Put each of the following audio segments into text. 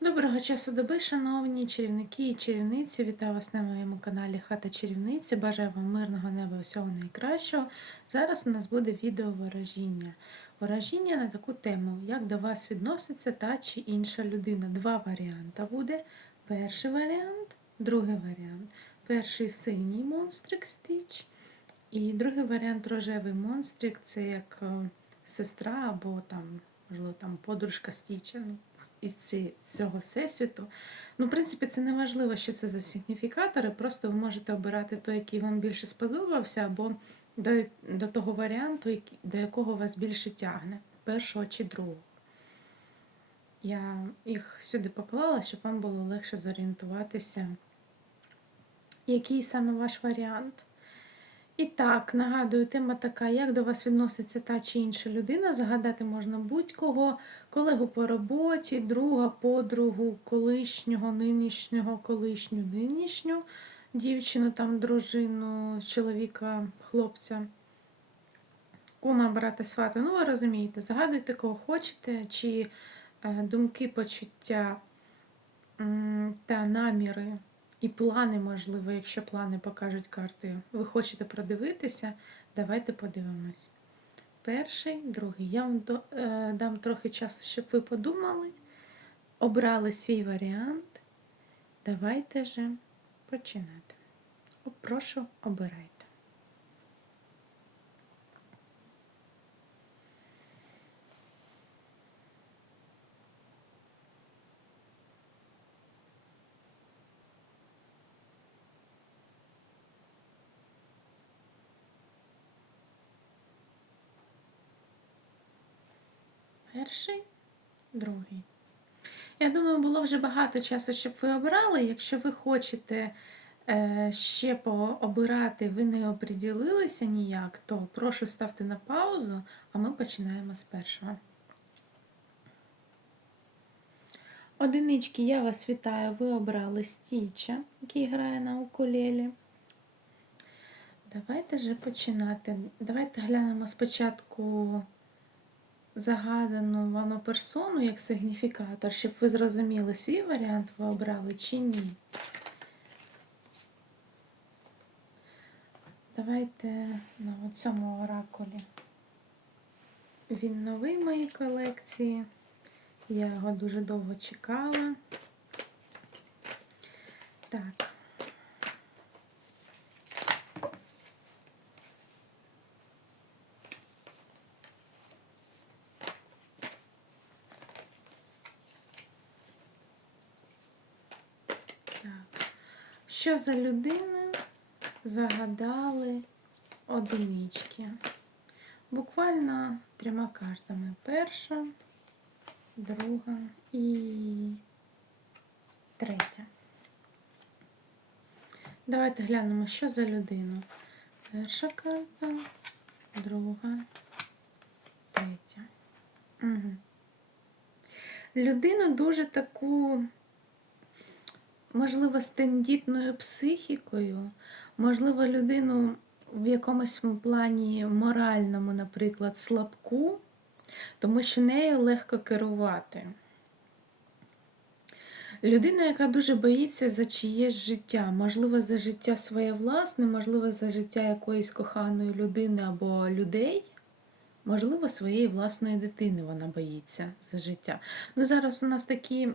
Доброго часу доби, шановні чарівники і чарівниці. Вітаю вас на моєму каналі Хата Чарівниці. Бажаю вам мирного неба всього найкращого. Зараз у нас буде відео ворожіння. Ворожіння на таку тему, як до вас відноситься та чи інша людина. Два варіанти буде. Перший варіант, другий варіант. Перший синій монстрик Стіч, і другий варіант рожевий монстрик це як е, сестра або там можливо, там подружка Стіча із цього всесвіту. Ну, в принципі, це не важливо, що це за сигніфікатори, просто ви можете обирати той, який вам більше сподобався, або до, до того варіанту, до якого вас більше тягне, першого чи другого. Я їх сюди поклала, щоб вам було легше зорієнтуватися, який саме ваш варіант. І так, нагадую, тема така, як до вас відноситься та чи інша людина. Загадати можна будь-кого, колегу по роботі, друга, подругу, колишнього, нинішнього, колишню, нинішню, дівчину, там, дружину, чоловіка, хлопця, кума, брата, свата. Ну, ви розумієте, загадуйте, кого хочете, чи е, думки, почуття та наміри і плани, можливо, якщо плани покажуть карти, ви хочете продивитися, давайте подивимось. Перший, другий. Я вам е, дам трохи часу, щоб ви подумали, обрали свій варіант. Давайте же починати. Прошу, обирайте. Перший, другий. Я думаю, було вже багато часу, щоб ви обрали. Якщо ви хочете е, ще пообирати, ви не оприділилися ніяк, то прошу ставте на паузу, а ми починаємо з першого. Одинички, я вас вітаю. Ви обрали Стіча, який грає на укулелі. Давайте же починати. Давайте глянемо спочатку загадану вами персону як сигніфікатор, щоб ви зрозуміли, свій варіант ви обрали чи ні. Давайте на цьому оракулі. Він новий в моїй колекції. Я його дуже довго чекала. Так. Що за людини загадали одинички? Буквально трьома картами. Перша, друга і третя. Давайте глянемо, що за людину. Перша карта, друга, третя. Угу. Людину дуже таку можливо, з тендітною психікою, можливо, людину в якомусь плані моральному, наприклад, слабку, тому що нею легко керувати. Людина, яка дуже боїться за чиєсь життя, можливо, за життя своє власне, можливо, за життя якоїсь коханої людини або людей. Можливо, своєї власної дитини вона боїться за життя. Ну, Зараз у нас такі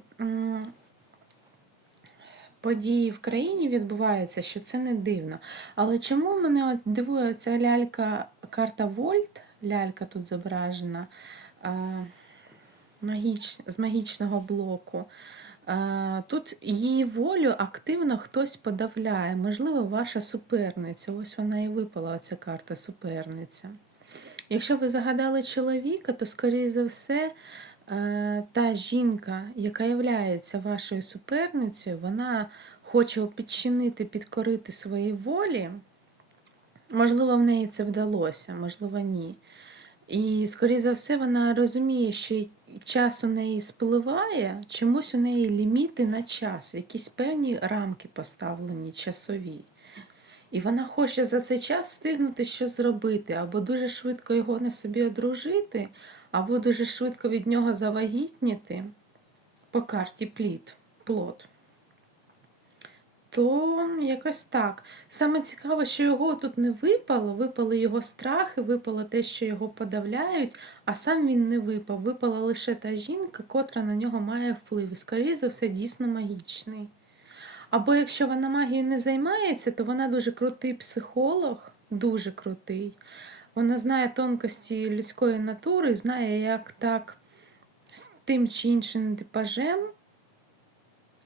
події в країні відбуваються, що це не дивно. Але чому мене дивує ця лялька, карта Вольт, лялька тут зображена магіч, з магічного блоку. Тут її волю активно хтось подавляє, можливо, ваша суперниця. Ось вона і випала, ця карта суперниця. Якщо ви загадали чоловіка, то, скоріше за все, та жінка, яка є вашою суперницею, вона хоче підчинити, підкорити свої волі. Можливо, в неї це вдалося, можливо, ні. І, скоріше за все, вона розуміє, що час у неї спливає, чомусь у неї ліміти на час, якісь певні рамки поставлені часові. І вона хоче за цей час встигнути щось зробити, або дуже швидко його на собі одружити, або дуже швидко від нього завагітніти. по карті плід, плод. То якось так. Саме цікаве, що його тут не випало, випали його страхи, випало те, що його подавляють, а сам він не випав. Випала лише та жінка, котра на нього має вплив. І, скоріше за все, дійсно магічний. Або якщо вона магією не займається, то вона дуже крутий психолог, дуже крутий. Вона знає тонкості людської натури, знає, як так з тим чи іншим типажем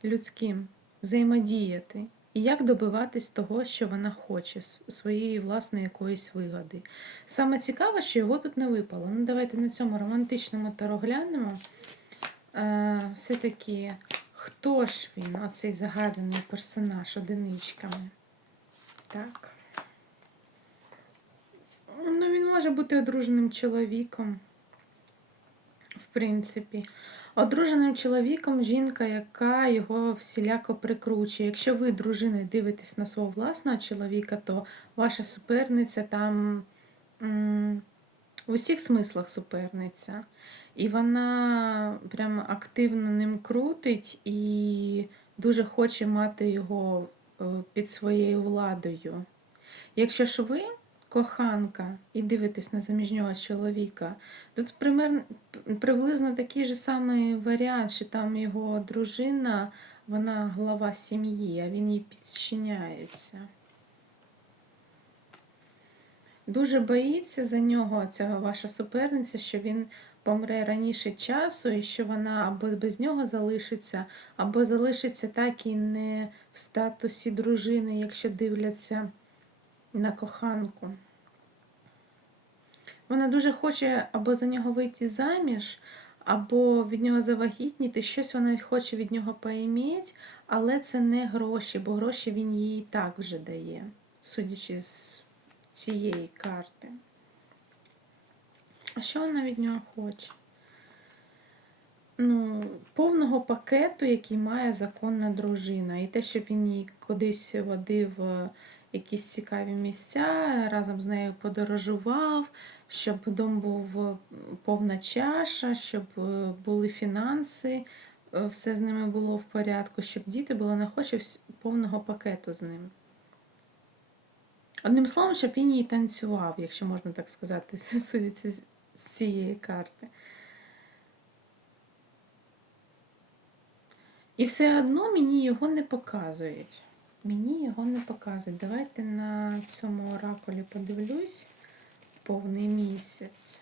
людським взаємодіяти. І як добиватись того, що вона хоче, своєї власної якоїсь вигоди. Саме цікаве, що його тут не випало. Ну, давайте на цьому романтичному таро глянемо. Е, все-таки, хто ж він, оцей загаданий персонаж одиничками? Так. Ну, він може бути одруженим чоловіком, в принципі. Одруженим чоловіком жінка, яка його всіляко прикручує. Якщо ви, дружина, дивитесь на свого власного чоловіка, то ваша суперниця там м, в усіх смислах суперниця. І вона прямо активно ним крутить і дуже хоче мати його е, під своєю владою. Якщо ж ви коханка і дивитесь на заміжнього чоловіка, тут пример, приблизно такий же самий варіант, що там його дружина, вона глава сім'ї, а він їй підчиняється. Дуже боїться за нього ця ваша суперниця, що він помре раніше часу, і що вона або без нього залишиться, або залишиться так і не в статусі дружини, якщо дивляться на коханку. Вона дуже хоче або за нього вийти заміж, або від нього завагітніти, щось вона хоче від нього поіміть, але це не гроші, бо гроші він їй і так вже дає, судячи з цієї карти. А що вона від нього хоче? Ну, повного пакету, який має законна дружина. І те, щоб він їй кудись водив е, якісь цікаві місця, разом з нею подорожував, щоб дом був е, повна чаша, щоб е, були фінанси, е, все з ними було в порядку, щоб діти були на хоче повного пакету з ним. Одним словом, щоб він їй танцював, якщо можна так сказати, судячи з цієї карти. І все одно мені його не показують. Мені його не показують. Давайте на цьому оракулі подивлюсь повний місяць.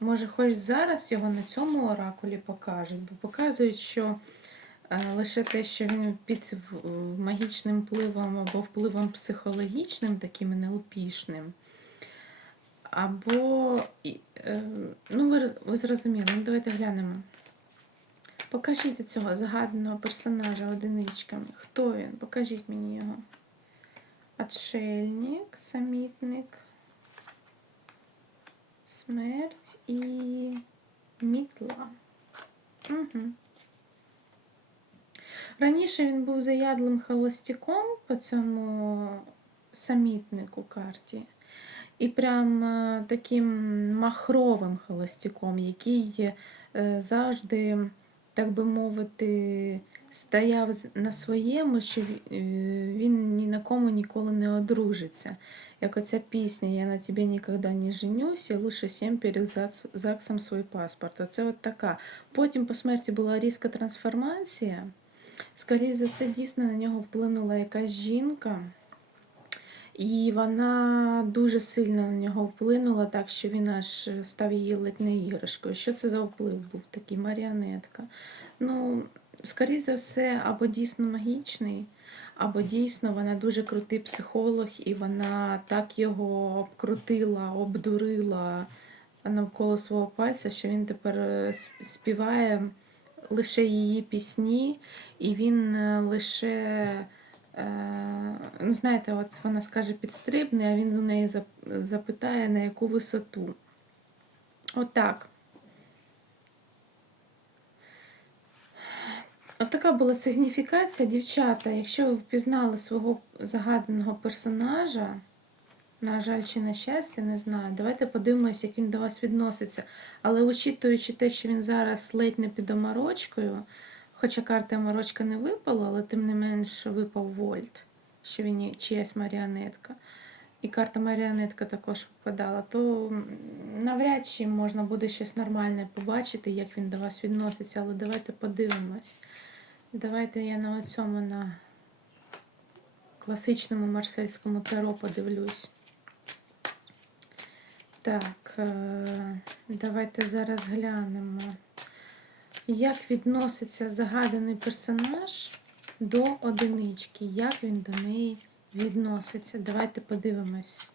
Може, хоч зараз його на цьому оракулі покажуть, бо показують, що е, лише те, що він під магічним впливом або впливом психологічним, таким нелпішним, або, е, ну, ви, ви зрозуміли, ну давайте глянемо. Покажіть цього загаданого персонажа одиничками. Хто він? Покажіть мені його. Отшельник, самітник, смерть і мітла. Угу. Раніше він був заядлим холостяком по цьому самітнику карті. І прям е, таким махровим холостяком, який е, завжди, так би мовити, стояв на своєму, що е, він ні на кому ніколи не одружиться. Як оця пісня Я на тебе ніколи не женюсь, я лучше сім перед ЗАГС- ЗАГСом свій паспорт. Оце от така. Потім по смерті була різка трансформація. Скоріше за все, дійсно на нього вплинула якась жінка. І вона дуже сильно на нього вплинула, так що він аж став її ледь не іграшкою. Що це за вплив був такий маріонетка? Ну, скоріше за все, або дійсно магічний, або дійсно вона дуже крутий психолог, і вона так його обкрутила, обдурила навколо свого пальця, що він тепер е, співає лише її пісні, і він е, лише. Е, Ну, знаєте, от вона скаже підстрибне, а він у неї запитає, на яку висоту. Отак. От така була сигніфікація, дівчата. Якщо ви впізнали свого загаданого персонажа, На жаль, чи на щастя, не знаю. Давайте подивимось, як він до вас відноситься. Але учитуючи те, що він зараз ледь не під оморочкою, хоча карта оморочка не випала, але тим не менш випав Вольт, що він чиясь маріонетка. І карта маріонетка також випадала, то навряд чи можна буде щось нормальне побачити, як він до вас відноситься. Але давайте подивимось. Давайте я на цьому на класичному марсельському таро подивлюсь. Так, е, давайте зараз глянемо, як відноситься загаданий персонаж до одинички, як він до неї відноситься. Давайте подивимось.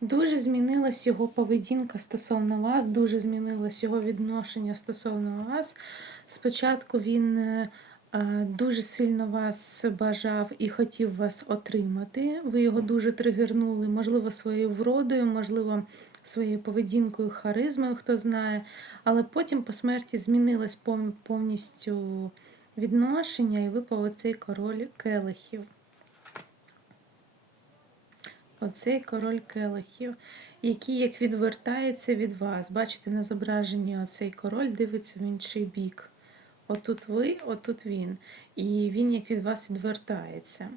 Дуже змінилась його поведінка стосовно вас, дуже змінилось його відношення стосовно вас. Спочатку він е, е, дуже сильно вас бажав і хотів вас отримати. Ви його дуже тригернули, можливо, своєю вродою, можливо, своєю поведінкою, харизмою, хто знає. Але потім по смерті змінилось повністю відношення і випав оцей король келихів. Оцей король келихів, який як відвертається від вас. Бачите, на зображенні оцей король дивиться в інший бік. Отут ви, отут він. І він як від вас відвертається.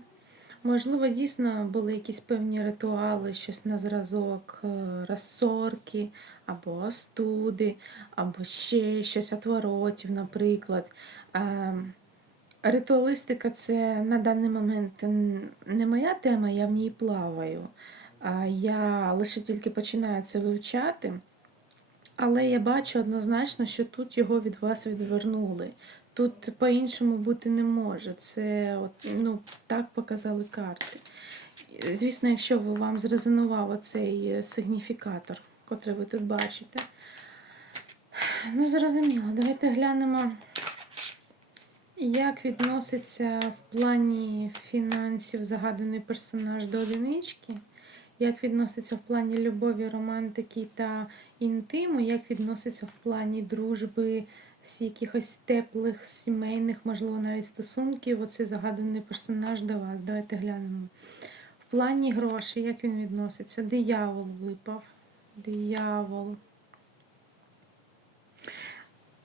Можливо, дійсно були якісь певні ритуали, щось на зразок е, розсорки, або остуди, або ще щось отворотів, наприклад. Ем, Ритуалістика це на даний момент не моя тема, я в ній плаваю. Я лише тільки починаю це вивчати, але я бачу однозначно, що тут його від вас відвернули. Тут по-іншому бути не може. Це от, ну, так показали карти. Звісно, якщо вам зрезонував оцей е, сигніфікатор, котрий ви тут бачите. Ну, зрозуміло, давайте глянемо. Як відноситься в плані фінансів загаданий персонаж до одинички? Як відноситься в плані любові, романтики та інтиму? Як відноситься в плані дружби, з якихось теплих, сімейних, можливо, навіть стосунків? Оцей загаданий персонаж до вас. Давайте глянемо. В плані грошей, як він відноситься? Диявол випав. Диявол.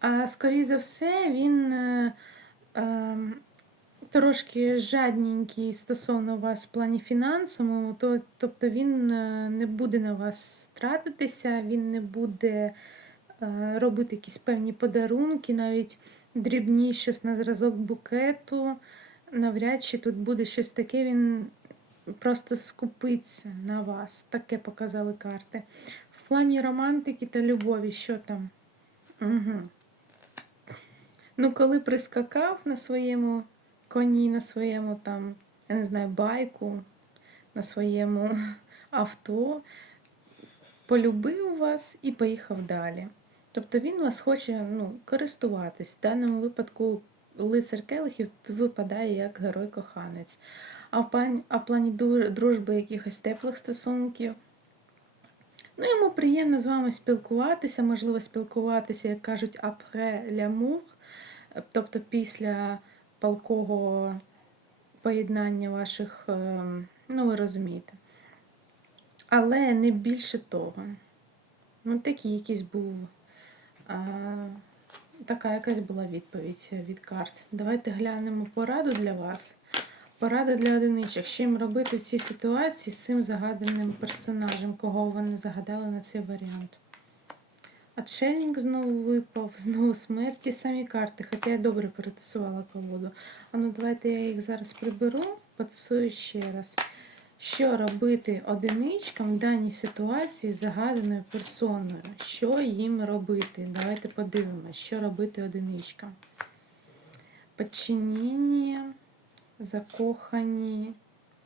А скоріше за все, він. е, ем, трошки жадненький стосовно вас в плані фінансовому, то, тобто він е, не буде на вас тратитися, він не буде е, робити якісь певні подарунки, навіть дрібні щось на зразок букету. Навряд чи тут буде щось таке, він просто скупиться на вас. Таке показали карти. В плані романтики та любові, що там? Угу. Ну, коли прискакав на своєму коні, на своєму там, я не знаю, байку, на своєму авто, полюбив вас і поїхав далі. Тобто він вас хоче ну, користуватись. В даному випадку лицар Келихів випадає як герой-коханець. А в плані, а плані дружби якихось теплих стосунків. Ну, йому приємно з вами спілкуватися, можливо, спілкуватися, як кажуть, après l'amour, тобто після палкого поєднання ваших, ем, ну, ви розумієте. Але не більше того. Ну, такий якийсь був. Така якась була відповідь від карт. Давайте глянемо пораду для вас. Порада для одиничок. Що їм робити в цій ситуації з цим загаданим персонажем, кого вони загадали на цей варіант. Отшельник знову випав, знову смерть, ті самі карти, хоча я добре перетасувала колоду. А ну давайте я їх зараз приберу, потасую ще раз. Що робити одиничкам в даній ситуації з загаданою персоною? Що їм робити? Давайте подивимося, що робити одиничкам. Подчинення, закохані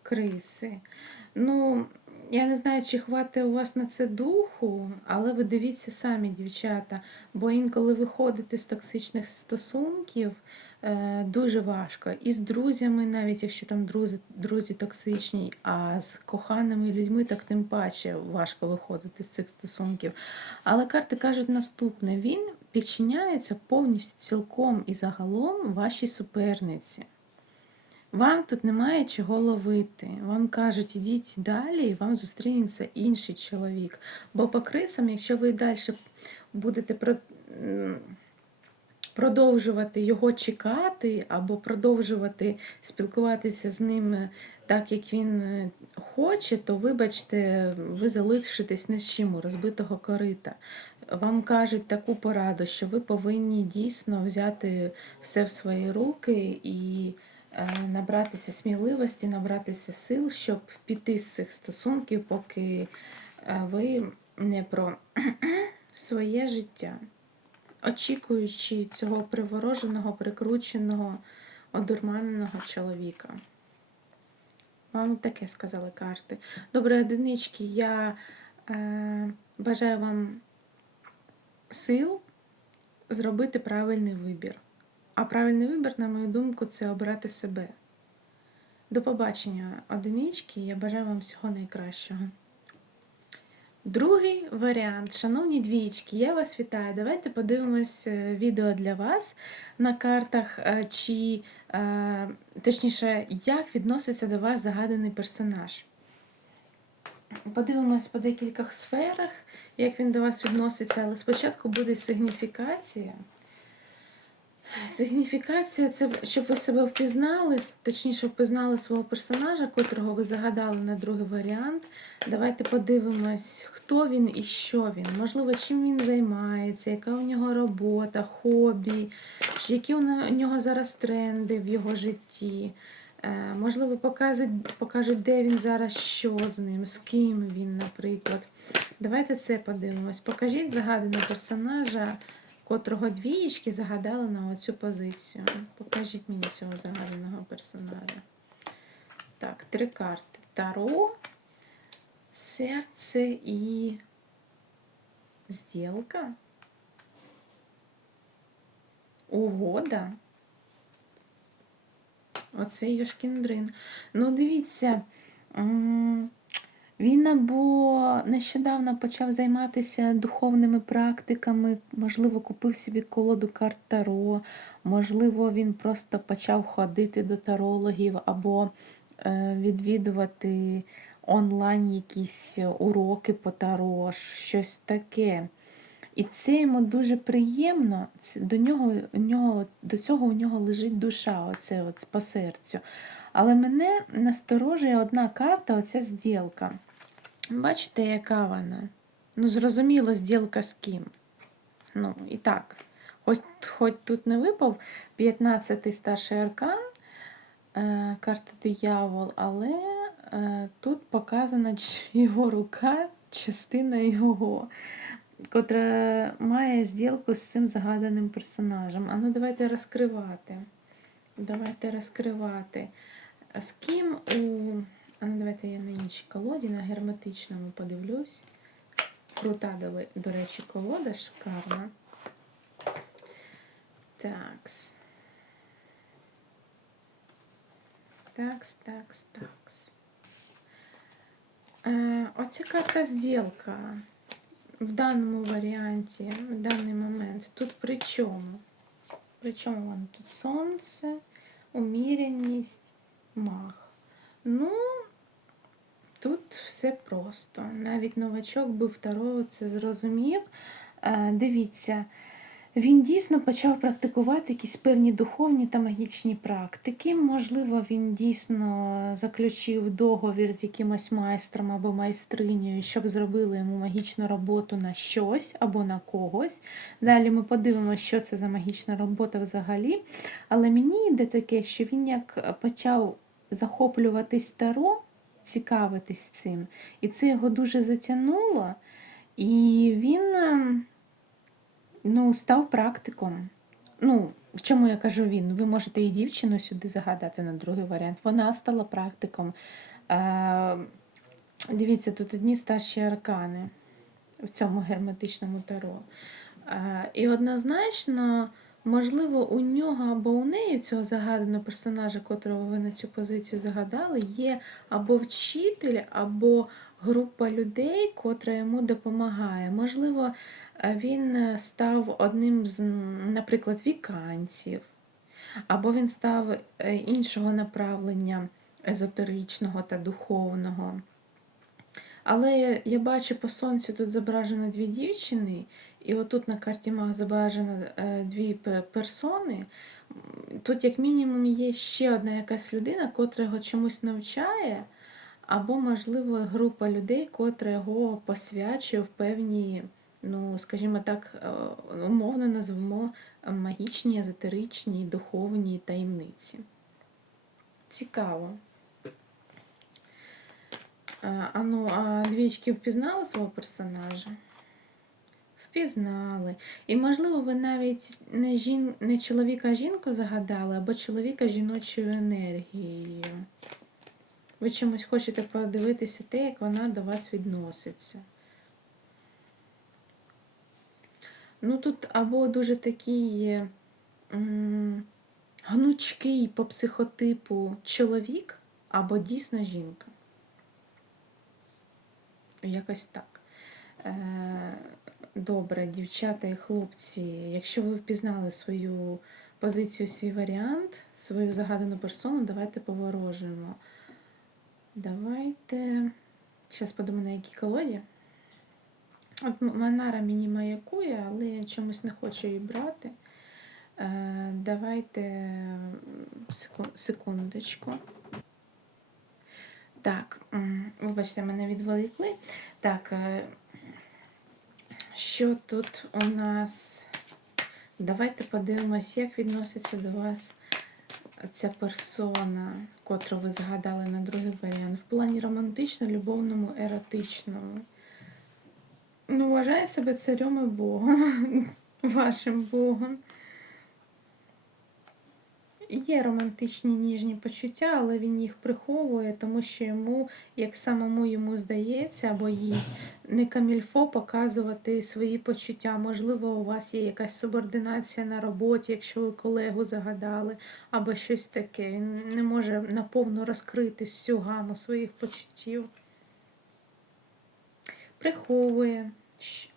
криси. Ну, я не знаю, чи хватить у вас на це духу, але ви дивіться самі, дівчата. Бо інколи виходити з токсичних стосунків дуже важко. І з друзями, навіть якщо там друзі, друзі токсичні, а з коханими людьми, так тим паче важко виходити з цих стосунків. Але карти кажуть наступне: він підчиняється повністю цілком і загалом вашій суперниці. Вам тут немає чого ловити. Вам кажуть, ідіть далі, і вам зустрінеться інший чоловік. Бо по крисам, якщо ви далі будете про- продовжувати його чекати, або продовжувати спілкуватися з ним е, так, як він е, хоче, то вибачте, ви залишитесь не з чим у розбитого корита. Вам кажуть таку пораду, що ви повинні дійсно взяти все в свої руки і е, набратися сміливості, набратися сил, щоб піти з цих стосунків, поки ви не про своє життя, очікуючи цього привороженого, прикрученого, одурманеного чоловіка. Вам таке сказали карти. Добре, одинички, я е, бажаю вам сил зробити правильний вибір. А правильний вибір, на мою думку, це обрати себе. До побачення, одинички. Я бажаю вам всього найкращого. Другий варіант, шановні двічки, я вас вітаю. Давайте подивимось е, відео для вас на картах, е, чи е, точніше, як відноситься до вас загаданий персонаж. Подивимось по декількох сферах, як він до вас відноситься, але спочатку буде сигніфікація. Сигніфікація це щоб ви себе впізнали, точніше впізнали свого персонажа, котрого ви загадали на другий варіант. Давайте подивимось, хто він і що він. Можливо, чим він займається, яка у нього робота, хобі, які у нього зараз тренди в його житті. Е, Можливо, покажуть, покажуть, де він зараз, що з ним, з ким він, наприклад. Давайте це подивимось. Покажіть загаданого персонажа котрого двієчки загадали на оцю позицію. Покажіть мені цього загаданого персонажа. Так, три карти. Таро, серце і зділка. Угода. Оце Йошкіндрин. Ну, дивіться. Він або нещодавно почав займатися духовними практиками, можливо, купив собі колоду карт Таро, можливо, він просто почав ходити до тарологів або е, відвідувати онлайн якісь уроки по таро, щось таке. І це йому дуже приємно. До нього, нього, до цього у нього лежить душа, оце от по серцю. Але мене насторожує одна карта, оця зділка. Бачите, яка вона? Ну, зрозуміло, зділка з ким. Ну, і так. Хоч, хоч тут не випав 15-й старший аркан, е, карта диявол, але е, тут показана його рука, частина його, котра має зділку з цим загаданим персонажем. А ну давайте розкривати. Давайте розкривати. З ким у. А ну давайте я на іншій колоді, на герметичному подивлюсь. Крута, до, речі, колода, шикарна. Такс. Такс, такс, такс. Оця карта зділка в даному варіанті, в даний момент. Тут при чому? При чому воно? Тут сонце, уміряність, мах. Ну, все просто. Навіть новачок би второго це зрозумів. Е, Дивіться, він дійсно почав практикувати якісь певні духовні та магічні практики. Можливо, він дійсно заключив договір з якимось майстром або майстринею, щоб зробили йому магічну роботу на щось або на когось. Далі ми подивимося, що це за магічна робота взагалі. Але мені йде таке, що він як почав захоплюватись таро, цікавитись цим, і це його дуже затягнуло. І він ем, ну, став практиком. Ну, чому я кажу він? Ви можете і дівчину сюди загадати на другий варіант. Вона стала практиком. Е, дивіться, тут одні старші аркани в цьому герметичному таро. Е, і однозначно, можливо, у нього або у неї цього загаданого персонажа, котрого ви на цю позицію загадали, є або вчитель, або група людей, котра йому допомагає. Можливо, е, він е, став одним з, наприклад, віканців. або він став е, іншого направлення езотеричного та духовного. Але я, я бачу по сонцю тут зображено дві дівчини, і отут на карті маг зображено е, дві персони. Тут, як мінімум, є ще одна якась людина, котра його чомусь навчає, або, можливо, група людей, котра його посвячує в певні, ну, скажімо так, е, умовно назвемо е, магічні, езотеричні, духовні таємниці. Цікаво. А, а ну, а двічки впізнали свого персонажа? Впізнали. І, можливо, ви навіть не, жін... не чоловіка, жінку загадали, або чоловіка жіночою енергією. Ви чомусь хочете подивитися те, як вона до вас відноситься. Ну, тут або дуже такий гнучкий по психотипу чоловік, або дійсно жінка. Якось так. Е, Добре, дівчата і хлопці, якщо ви впізнали свою позицію, свій варіант, свою загадану персону, давайте поворожимо. Давайте. Зараз подумаю, на якій колоді. От Манара мені маякує, але я чомусь не хочу її брати. Е, давайте секундочку. Так, вибачте, мене відволікли. Так, е, що тут у нас? Давайте подивимось, як відноситься до вас ця персона, котру ви згадали на другий варіант. В плані романтично-любовному, еротичному. Ну, вважає себе царем і Богом, вашим Богом. Є романтичні ніжні почуття, але він їх приховує, тому що йому, як самому йому здається, або їй не камільфо показувати свої почуття. Можливо, у вас є якась субординація на роботі, якщо ви колегу загадали, або щось таке. Він не може наповну розкрити всю гаму своїх почуттів. Приховує.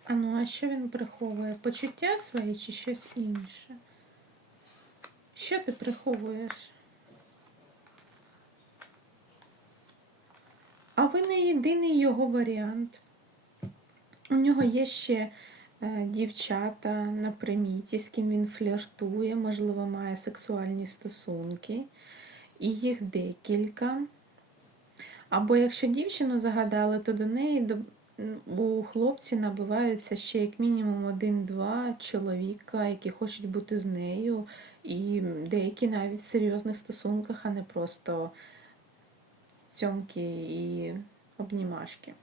А ну, а що він приховує? Почуття свої чи щось інше? Що ти приховуєш? А ви не єдиний його варіант. У нього є ще е, дівчата на приміті, з ким він фліртує, можливо, має сексуальні стосунки. І їх декілька. Або якщо дівчину загадали, то до неї у хлопці набиваються ще як мінімум один-два чоловіка, які хочуть бути з нею, і деякі навіть в серйозних стосунках, а не просто цьомки і обнімашки.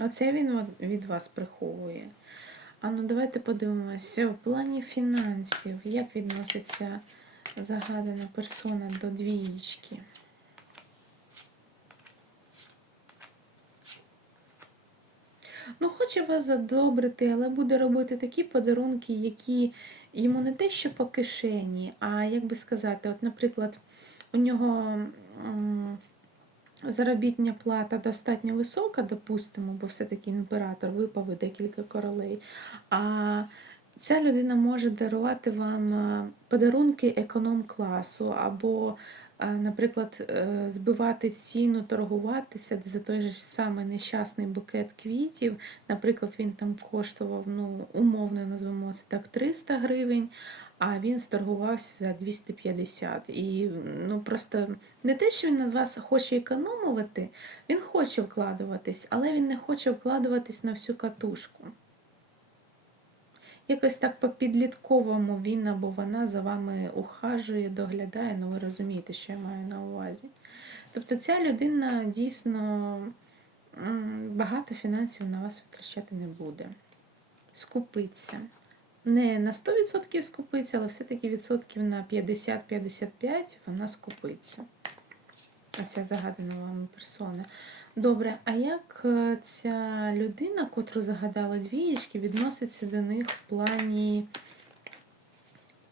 Оце він від вас приховує. А ну давайте подивимося. В плані фінансів, як відноситься загадана персона до двієчки? Ну, хоче вас задобрити, але буде робити такі подарунки, які йому не те, що по кишені, а як би сказати, от, наприклад, у нього заробітня плата достатньо висока, допустимо, бо все-таки імператор випав декілька королей. А ця людина може дарувати вам е, подарунки економ-класу або е, Наприклад, е, збивати ціну, торгуватися за той же самий нещасний букет квітів. Наприклад, він там коштував, ну, умовно назвемо це так, 300 гривень, а він сторгувався за 250. І ну, просто не те, що він на вас хоче економувати, він хоче вкладуватись, але він не хоче вкладуватись на всю катушку. Якось так по-підлітковому він або вона за вами ухажує, доглядає, ну ви розумієте, що я маю на увазі. Тобто ця людина дійсно багато фінансів на вас витрачати не буде. Скупиться. Не на 100% скупиться, але все-таки відсотків на 50-55 вона скупиться. Оця загадана вами персона. Добре, а як е, ця людина, котру загадали двієчки, відноситься до них в плані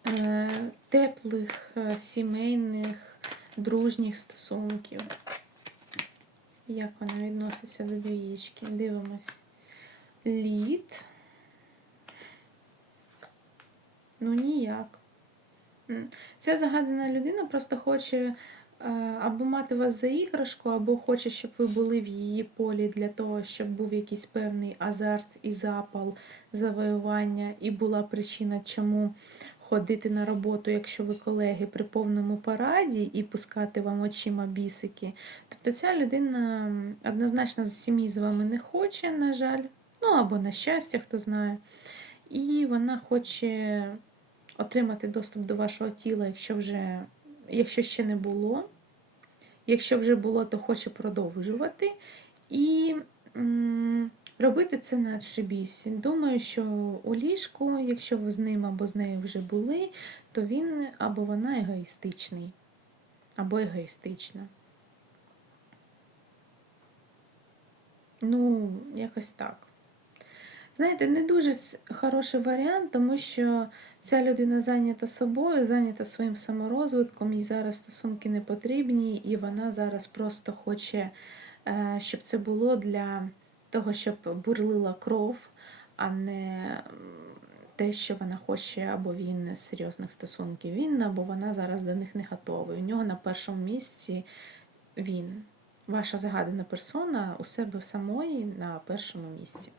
е, теплих, е, сімейних, дружніх стосунків? Як вона відноситься до двієчки? Дивимось. Лід. Ну, ніяк. Ця загадана людина просто хоче або мати вас за іграшку, або хоче, щоб ви були в її полі для того, щоб був якийсь певний азарт і запал завоювання, і була причина, чому ходити на роботу, якщо ви колеги при повному параді, і пускати вам очима бісики. Тобто ця людина однозначно з сім'ї з вами не хоче, на жаль, ну або на щастя, хто знає. І вона хоче отримати доступ до вашого тіла, якщо вже якщо ще не було. Якщо вже було, то хоче продовжувати. І м, робити це на отшибісі. Думаю, що у ліжку, якщо ви з ним або з нею вже були, то він або вона егоїстичний, або егоїстична. Ну, якось так. Знаєте, не дуже хороший варіант, тому що ця людина зайнята собою, зайнята своїм саморозвитком, їй зараз стосунки не потрібні, і вона зараз просто хоче, е, щоб це було для того, щоб бурлила кров, а не те, що вона хоче, або він серйозних стосунків. Він, або вона зараз до них не готова. У нього на першому місці він. Ваша загадана персона у себе самої на першому місці.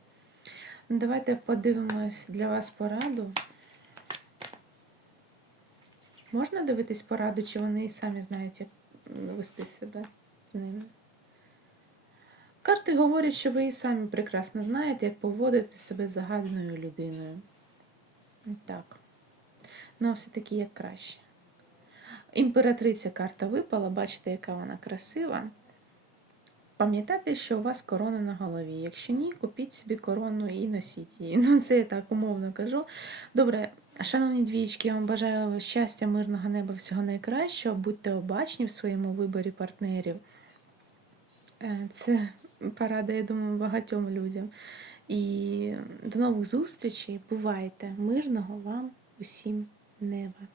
Ну, Давайте подивимось для вас пораду. Можна дивитись пораду, чи вони і самі знають, як вести себе з ними? Карти говорять, що ви і самі прекрасно знаєте, як поводити себе з загаданою людиною. Так. Ну, все-таки як краще. Імператриця карта випала, бачите, яка вона красива. Пам'ятайте, що у вас корона на голові. Якщо ні, купіть собі корону і носіть її. Ну, це я так умовно кажу. Добре, шановні двічки, я вам бажаю щастя, мирного неба, всього найкращого. Будьте обачні в своєму виборі партнерів. Е, Це порада, я думаю, багатьом людям. І до нових зустрічей. Бувайте! Мирного вам усім неба!